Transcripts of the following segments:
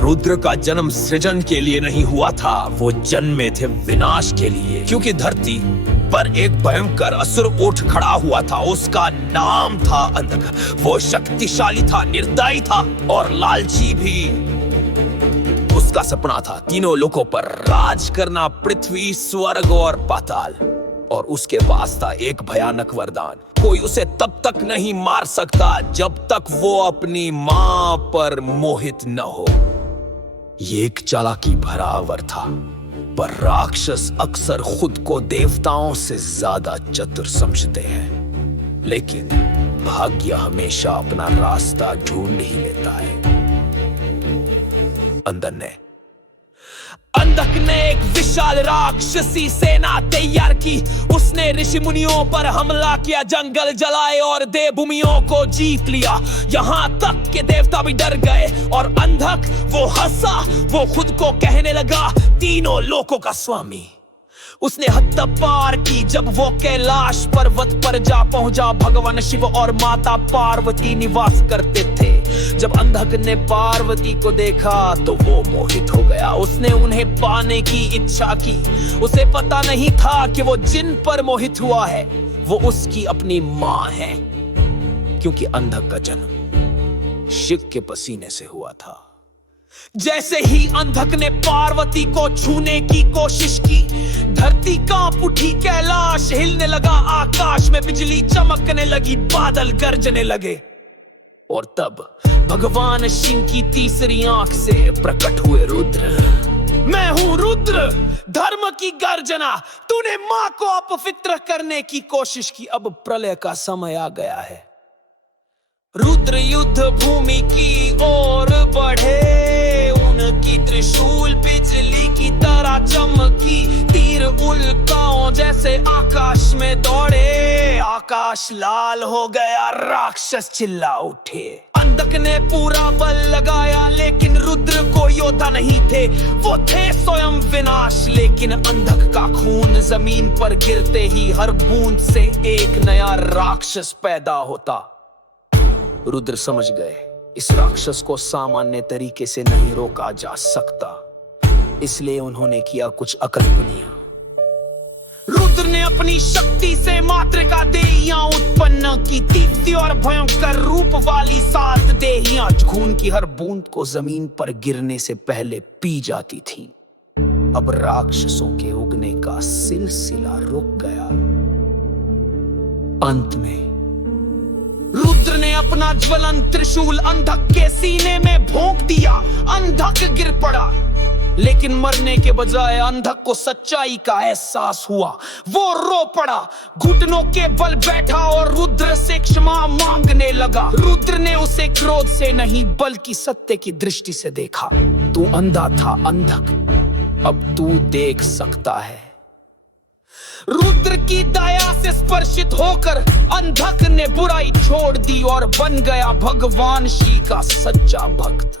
रुद्र का जन्म सृजन के लिए नहीं हुआ था, वो जन्मे थे विनाश के लिए। क्योंकि धरती पर एक भयंकर असुर उठ खड़ा हुआ था, उसका नाम था अंधक। वो शक्तिशाली था, निर्दयी था और लालची भी। उसका सपना था तीनों लोकों पर राज करना, पृथ्वी, स्वर्ग और पाताल। और उसके पास था एक भयानक वरदान, कोई उसे तब तक नहीं मार सकता जब तक वो अपनी मां पर मोहित न हो। ये एक चालाकी भरा वर था, पर राक्षस अक्सर खुद को देवताओं से ज्यादा चतुर समझते हैं। लेकिन भाग्य हमेशा अपना रास्ता ढूंढ ही लेता है। अंधक ने एक विशाल राक्षसी सेना तैयार की। उसने ऋषि मुनियों पर हमला किया, जंगल जलाए और देवभूमियों को जीत लिया। यहाँ तक के देवता भी डर गए। और अंधक वो हंसा, वो खुद को कहने लगा तीनों लोकों का स्वामी। उसने हद पार की जब वो कैलाश पर्वत पर जा पहुंचा। भगवान शिव और माता पार्वती निवास करते थे। जब अंधक ने पार्वती को देखा तो वो मोहित हो गया। उसने उन्हें पाने की इच्छा की। उसे पता नहीं था कि वो जिन पर मोहित हुआ है वो उसकी अपनी मां है, क्योंकि अंधक का जन्म शिव के पसीने से हुआ था। जैसे ही अंधक ने पार्वती को छूने की कोशिश की, धरती कांप उठी, कैलाश हिलने लगा, आकाश में बिजली चमकने लगी, बादल गरजने लगे। और तब भगवान शिव की तीसरी आंख से प्रकट हुए रुद्र। मैं हूं रुद्र, धर्म की गर्जना। तूने मां को अपवित्र करने की कोशिश की, अब प्रलय का समय आ गया है। रुद्र युद्ध भूमि की ओर बढ़े, उनकी त्रिशूल बिजली की तरह चमकी, तीर उल्काओं जैसे आकाश में दौड़े। आकाश लाल हो गया, राक्षस चिल्ला उठे। अंधक ने पूरा बल लगाया, लेकिन रुद्र को योद्धा नहीं थे, वो थे स्वयं विनाश। लेकिन अंधक का खून जमीन पर गिरते ही हर बूंद से एक नया राक्षस पैदा होता। रुद्र समझ गए इस राक्षस को सामान्य तरीके से नहीं रोका जा सकता, इसलिए उन्होंने किया कुछ अकल्पनीय। रुद्र ने अपनी शक्ति से मातृका देहियां उत्पन्न की, तीव्र और भयंकर रूप वाली 7 देहियां खून की हर बूंद को जमीन पर गिरने से पहले पी जाती थीं। अब राक्षसों के उगने का सिलसिला रुक गया। अंत में रुद्र ने अपना ज्वलन त्रिशूल अंधक के सीने में भोंक दिया। अंधक गिर पड़ा, लेकिन मरने के बजाय अंधक को सच्चाई का एहसास हुआ। वो रो पड़ा, घुटनों के बल बैठा और रुद्र से क्षमा मांगने लगा। रुद्र ने उसे क्रोध से नहीं बल्कि सत्य की दृष्टि से देखा। तू अंधा था अंधक, अब तू देख सकता है। रुद्र की दया से स्पर्शित होकर अंधक ने बुराई छोड़ दी और बन गया भगवान शिव का सच्चा भक्त।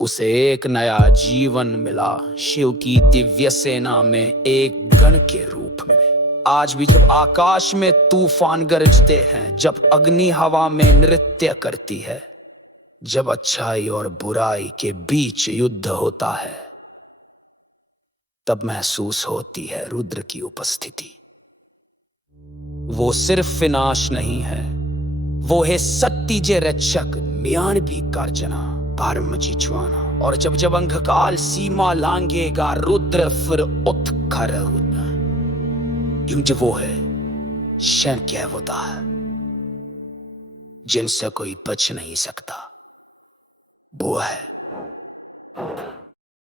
उसे एक नया जीवन मिला, शिव की दिव्य सेना में एक गण के रूप में। आज भी जब आकाश में तूफान गरजते हैं, जब अग्नि हवा में नृत्य करती है, जब अच्छाई और बुराई के बीच युद्ध होता है, तब महसूस होती है रुद्र की उपस्थिति। वो सिर्फ विनाश नहीं है, वो है सत्य रक्षक, म्यानवी कार्जना, पारमची ज्वाना। और जब जब अंधकार सीमा लांघेगा, रुद्र फिर उठ खड़ा होता, क्योंकि वो है शंक्य होता है, जिनसे कोई बच नहीं सकता। वो है